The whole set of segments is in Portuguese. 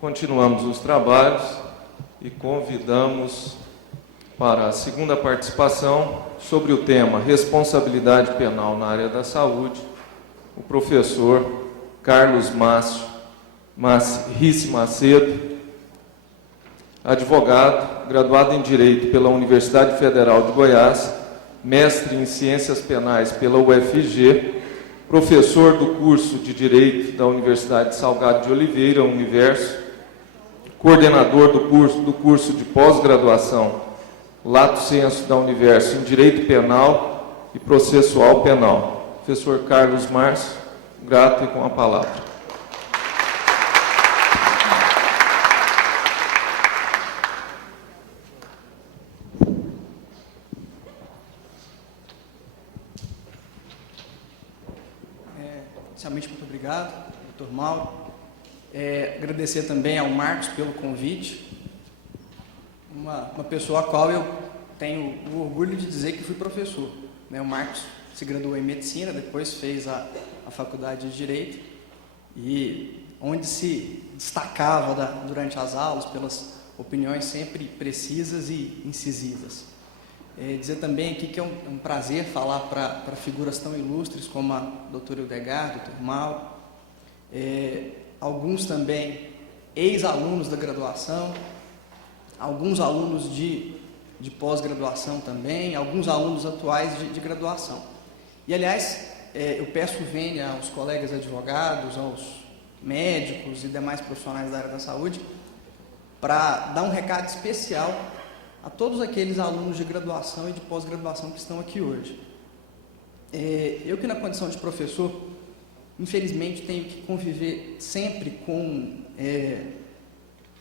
Continuamos os trabalhos e convidamos para a segunda participação sobre o tema Responsabilidade Penal na área da saúde, o professor Carlos Risse Macedo, advogado, graduado em Direito pela Universidade Federal de Goiás, mestre em Ciências Penais pela UFG, professor do curso de Direito da Universidade Salgado de Oliveira, Universo, coordenador do curso de pós-graduação Lato Sensu da Universo em Direito Penal e Processual Penal. Professor Carlos Márcio, grato e com a palavra. Inicialmente, muito obrigado, doutor Mauro. Agradecer também ao Marcos pelo convite. Uma pessoa a qual eu tenho o orgulho de dizer que fui professor. O Marcos se graduou em Medicina, depois fez a Faculdade de Direito, e onde se destacava durante as aulas pelas opiniões sempre precisas e incisivas. Dizer também aqui que é um prazer falar para figuras tão ilustres como a doutora Hildegard, doutor Mauro, alguns também ex-alunos da graduação, alguns alunos de pós-graduação também, alguns alunos atuais de graduação. E, aliás, eu peço vênia aos colegas advogados, aos médicos e demais profissionais da área da saúde, para dar um recado especial a todos aqueles alunos de graduação e de pós-graduação que estão aqui hoje. Eu que na condição de professor, infelizmente, tenho que conviver sempre com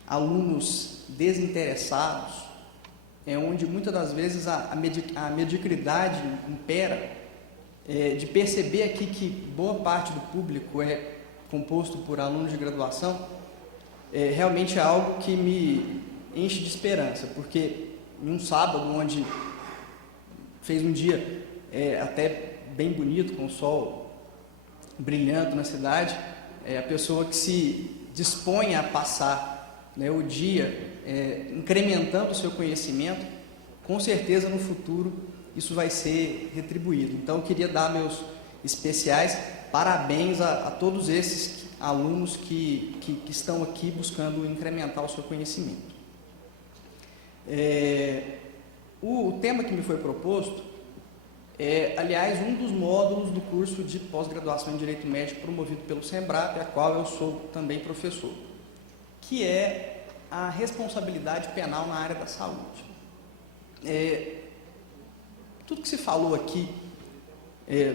alunos desinteressados, onde muitas das vezes a mediocridade impera, de perceber aqui que boa parte do público é composto por alunos de graduação, realmente é algo que me enche de esperança, porque em um sábado, onde fez um dia até bem bonito, com o sol brilhando na cidade, a pessoa que se dispõe a passar o dia incrementando o seu conhecimento, com certeza no futuro isso vai ser retribuído. Então eu queria dar meus especiais parabéns a todos esses alunos que estão aqui buscando incrementar o seu conhecimento. O tema que me foi proposto aliás, um dos módulos do curso de pós-graduação em Direito Médico promovido pelo SEMBRAP, a qual eu sou também professor, que é a responsabilidade penal na área da saúde. Tudo que se falou aqui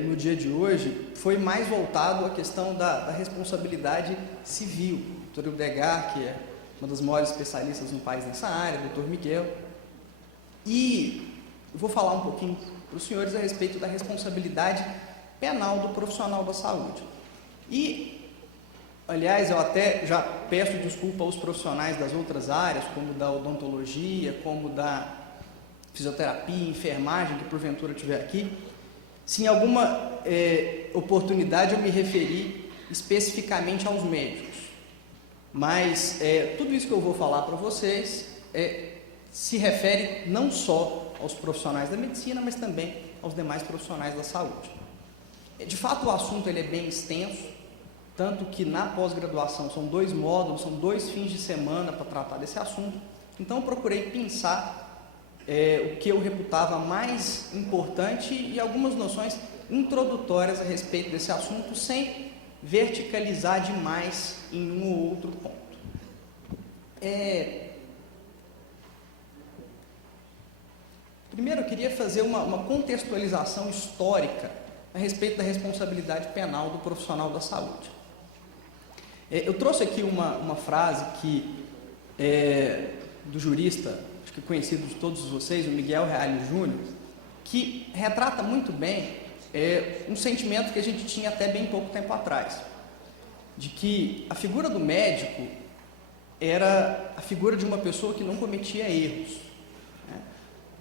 no dia de hoje foi mais voltado à questão da responsabilidade civil. O Dr. Hildegard, que é uma das maiores especialistas no país nessa área, o Dr. Miguel, e eu vou falar um pouquinho para os senhores a respeito da responsabilidade penal do profissional da saúde. E, aliás, eu até já peço desculpa aos profissionais das outras áreas, como da odontologia, como da fisioterapia, enfermagem, que porventura estiver aqui, se em alguma oportunidade eu me referi especificamente aos médicos. Mas tudo isso que eu vou falar para vocês se refere não só aos profissionais da medicina, mas também aos demais profissionais da saúde. De fato, o assunto ele é bem extenso, tanto que na pós-graduação são 2 módulos, são 2 fins de semana para tratar desse assunto. Então, eu procurei pensar o que eu reputava mais importante e algumas noções introdutórias a respeito desse assunto, sem verticalizar demais em um ou outro ponto. Primeiro, eu queria fazer uma contextualização histórica a respeito da responsabilidade penal do profissional da saúde. Eu trouxe aqui uma frase do jurista, acho que conhecido de todos vocês, o Miguel Reale Júnior, que retrata muito bem um sentimento que a gente tinha até bem pouco tempo atrás, de que a figura do médico era a figura de uma pessoa que não cometia erros.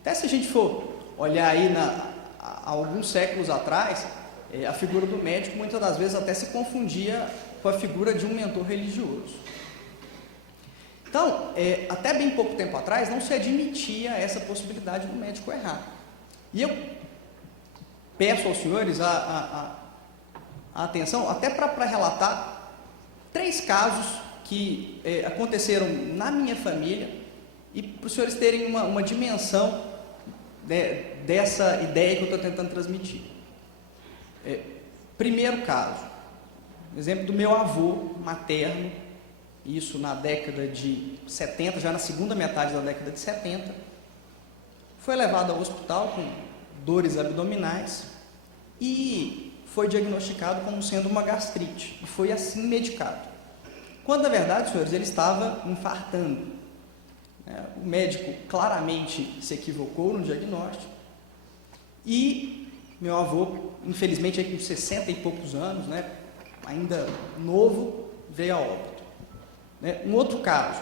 Até se a gente for olhar aí há alguns séculos atrás, a figura do médico muitas das vezes até se confundia com a figura de um mentor religioso. Então, até bem pouco tempo atrás, não se admitia essa possibilidade do médico errar. E eu peço aos senhores a atenção, até para relatar 3 casos que aconteceram na minha família, e para os senhores terem uma dimensão dessa ideia que eu estou tentando transmitir. Primeiro caso, exemplo do meu avô materno, isso na década de 70, já na segunda metade da década de 70, foi levado ao hospital com dores abdominais e foi diagnosticado como sendo uma gastrite, e foi assim medicado. Quando, na verdade, senhores, ele estava infartando. O médico claramente se equivocou no diagnóstico e meu avô, infelizmente, aí com 60 e poucos anos, ainda novo, veio a óbito. Um outro caso,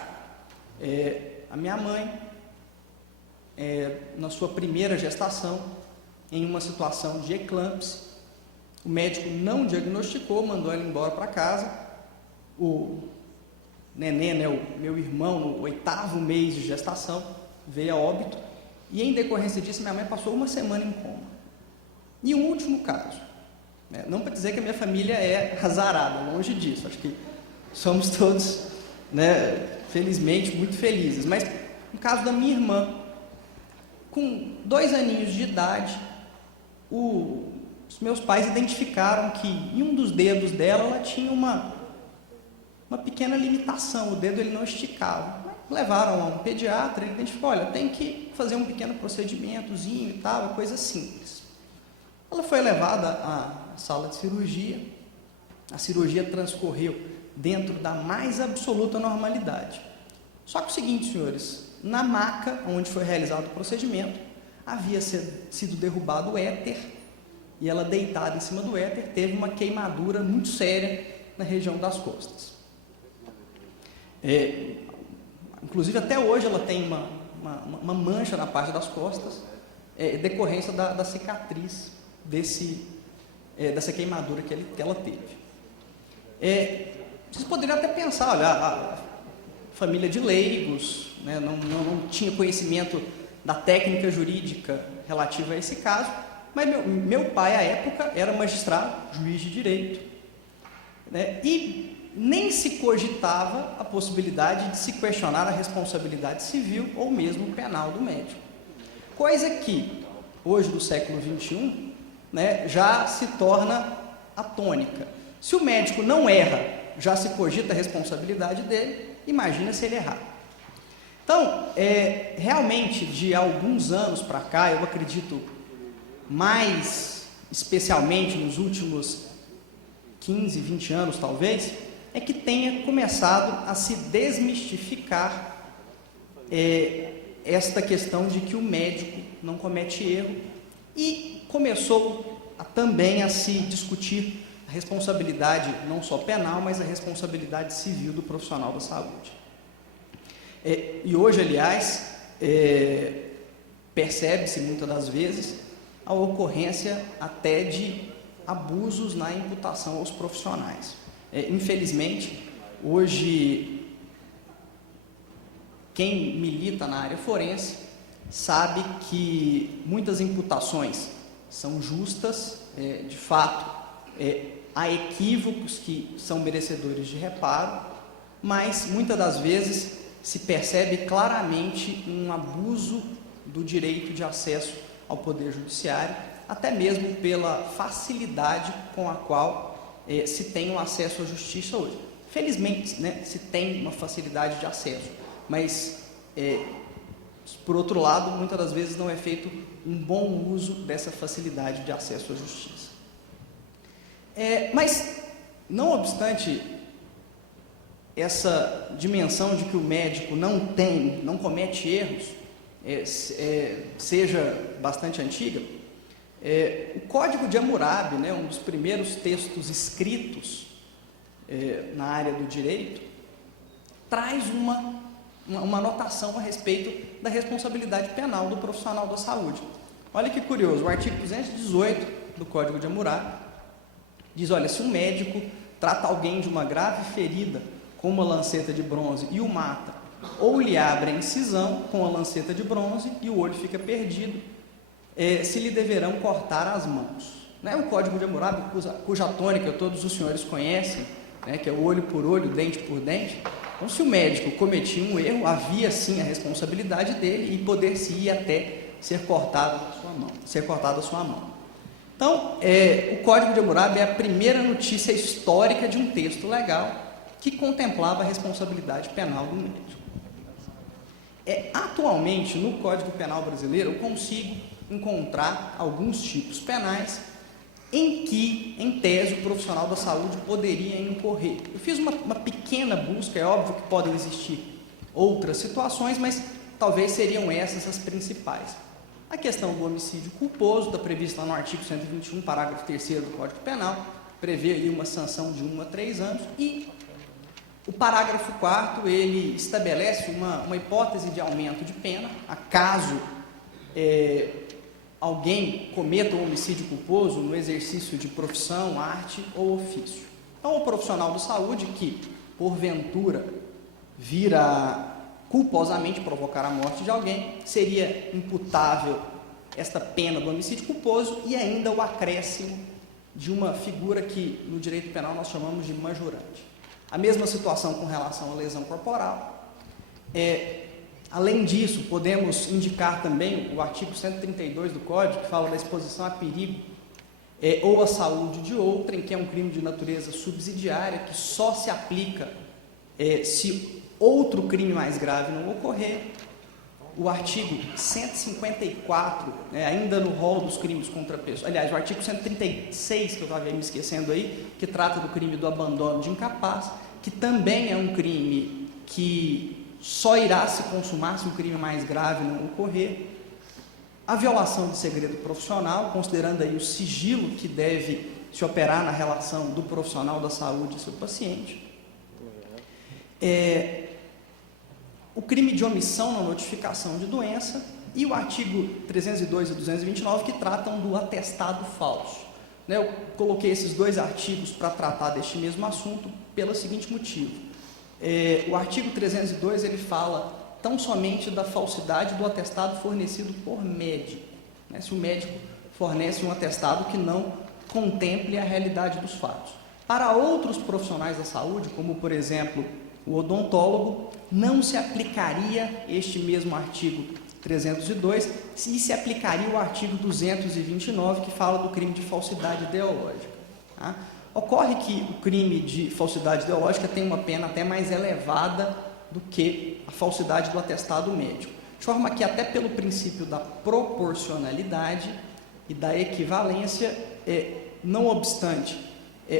a minha mãe, na sua primeira gestação, em uma situação de eclâmpsia, o médico não diagnosticou, mandou ela embora para casa. O neném, o meu irmão, no 8º mês de gestação, veio a óbito, e em decorrência disso, minha mãe passou uma semana em coma. E um último caso, não para dizer que a minha família é azarada, longe disso, acho que somos todos, felizmente, muito felizes, mas no caso da minha irmã, com 2 aninhos de idade, os meus pais identificaram que em um dos dedos dela, ela tinha uma pequena limitação, o dedo ele não esticava. Levaram a um pediatra, ele identificou, olha, tem que fazer um pequeno procedimentozinho e tal, coisa simples. Ela foi levada à sala de cirurgia, a cirurgia transcorreu dentro da mais absoluta normalidade. Só que o seguinte, senhores, na maca onde foi realizado o procedimento, havia sido derrubado o éter, e ela, deitada em cima do éter, teve uma queimadura muito séria na região das costas. Inclusive, até hoje, ela tem uma mancha na parte das costas, decorrência da cicatriz dessa queimadura que ela teve. Vocês poderiam até pensar, olha, a família de leigos, não tinha conhecimento da técnica jurídica relativa a esse caso, mas meu pai, à época, era magistrado, juiz de direito, e nem se cogitava a possibilidade de se questionar a responsabilidade civil ou mesmo penal do médico. Coisa que, hoje, do século XXI, já se torna atônica. Se o médico não erra, já se cogita a responsabilidade dele, imagina se ele errar. Então, realmente, de alguns anos para cá, eu acredito, mais especialmente nos últimos 15, 20 anos, talvez, é que tenha começado a se desmistificar esta questão de que o médico não comete erro, e começou também a se discutir a responsabilidade não só penal, mas a responsabilidade civil do profissional da saúde. E hoje, aliás, percebe-se muitas das vezes a ocorrência até de abusos na imputação aos profissionais. Infelizmente, hoje, quem milita na área forense sabe que muitas imputações são justas, de fato, há equívocos que são merecedores de reparo, mas muitas das vezes se percebe claramente um abuso do direito de acesso ao Poder Judiciário, até mesmo pela facilidade com a qual se tem o acesso à justiça hoje. Felizmente, se tem uma facilidade de acesso, mas, por outro lado, muitas das vezes não é feito um bom uso dessa facilidade de acesso à justiça. Mas, não obstante essa dimensão de que o médico não comete erros, seja bastante antiga, o Código de Hammurabi, um dos primeiros textos escritos na área do direito, traz uma anotação a respeito da responsabilidade penal do profissional da saúde. Olha que curioso, o artigo 218 do Código de Hammurabi diz, olha, se um médico trata alguém de uma grave ferida com uma lanceta de bronze e o mata, ou lhe abre a incisão com a lanceta de bronze e o olho fica perdido, se lhe deverão cortar as mãos. Né? O Código de Hammurabi, cuja tônica todos os senhores conhecem, né, que é o olho por olho, dente por dente. Então, se o médico cometia um erro, havia sim a responsabilidade dele e poder-se-ia até ser cortada a sua mão. Então, o Código de Hammurabi é a primeira notícia histórica de um texto legal que contemplava a responsabilidade penal do médico. Atualmente, no Código Penal brasileiro, eu consigo encontrar alguns tipos penais em que, em tese, o profissional da saúde poderia incorrer. Eu fiz uma pequena busca, é óbvio que podem existir outras situações, mas talvez seriam essas as principais. A questão do homicídio culposo, está prevista lá no artigo 121, parágrafo 3º do Código Penal, prevê aí uma sanção de 1 a 3 anos, e o parágrafo 4º, ele estabelece uma hipótese de aumento de pena, acaso alguém cometa um homicídio culposo no exercício de profissão, arte ou ofício. Então, o profissional de saúde que, porventura, vir a culposamente provocar a morte de alguém, seria imputável esta pena do homicídio culposo e ainda o acréscimo de uma figura que, no direito penal, nós chamamos de majorante. A mesma situação com relação à lesão corporal. Além disso, podemos indicar também o artigo 132 do Código, que fala da exposição a perigo ou à saúde de outrem, que é um crime de natureza subsidiária, que só se aplica se outro crime mais grave não ocorrer. O artigo 154, ainda no rol dos crimes contra a pessoa, aliás, o artigo 136, que eu estava me esquecendo aí, que trata do crime do abandono de incapaz, que também é um crime que só irá se consumar se o crime mais grave não ocorrer. A violação de segredo profissional, considerando aí o sigilo que deve se operar na relação do profissional da saúde e seu paciente. O crime de omissão na notificação de doença e o artigo 302 e 229 que tratam do atestado falso. Eu coloquei esses dois artigos para tratar deste mesmo assunto pelo seguinte motivo. O artigo 302 ele fala tão somente da falsidade do atestado fornecido por médico. Se o médico fornece um atestado que não contemple a realidade dos fatos. Para outros profissionais da saúde, como por exemplo o odontólogo, não se aplicaria este mesmo artigo 302 e se aplicaria o artigo 229 que fala do crime de falsidade ideológica. Tá? Ocorre que o crime de falsidade ideológica tem uma pena até mais elevada do que a falsidade do atestado médico, de forma que até pelo princípio da proporcionalidade e da equivalência, não obstante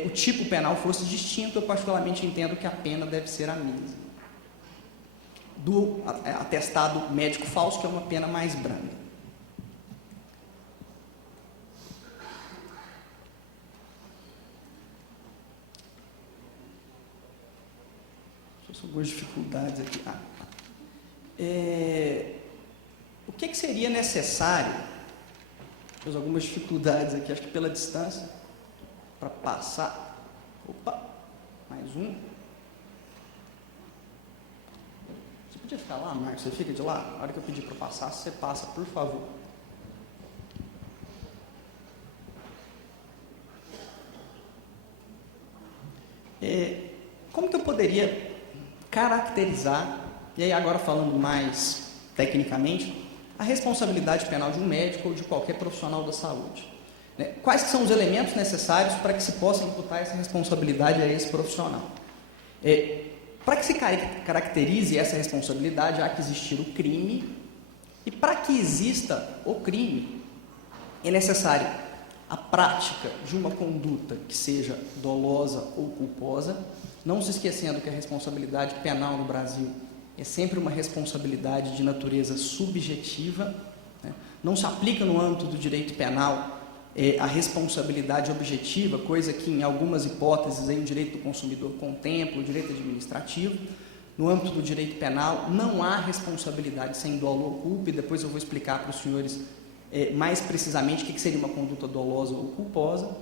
o tipo penal fosse distinto, eu particularmente entendo que a pena deve ser a mesma. Do atestado médico falso, que é uma pena mais branda. Algumas dificuldades aqui. O que seria necessário? Temos algumas dificuldades aqui, acho que pela distância, para passar. Opa, mais um. Você podia ficar lá, Marcos? Você fica de lá? Na hora que eu pedir para passar, você passa, por favor. Como que eu poderia caracterizar, e aí agora falando mais tecnicamente, a responsabilidade penal de um médico ou de qualquer profissional da saúde? Quais são os elementos necessários para que se possa imputar essa responsabilidade a esse profissional? Para que se caracterize essa responsabilidade, há que existir o crime, e para que exista o crime, é necessário a prática de uma conduta que seja dolosa ou culposa, não se esquecendo que a responsabilidade penal no Brasil é sempre uma responsabilidade de natureza subjetiva, não se aplica no âmbito do direito penal a responsabilidade objetiva, coisa que em algumas hipóteses aí, o direito do consumidor contempla, o direito administrativo. No âmbito do direito penal não há responsabilidade sem dolo ou culpa, e depois eu vou explicar para os senhores mais precisamente o que seria uma conduta dolosa ou culposa.